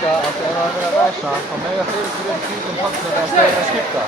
líka að þegar það er verið að ræsa þá mega þeir ekki verið kringum fagnar þegar þeir eru að skipta.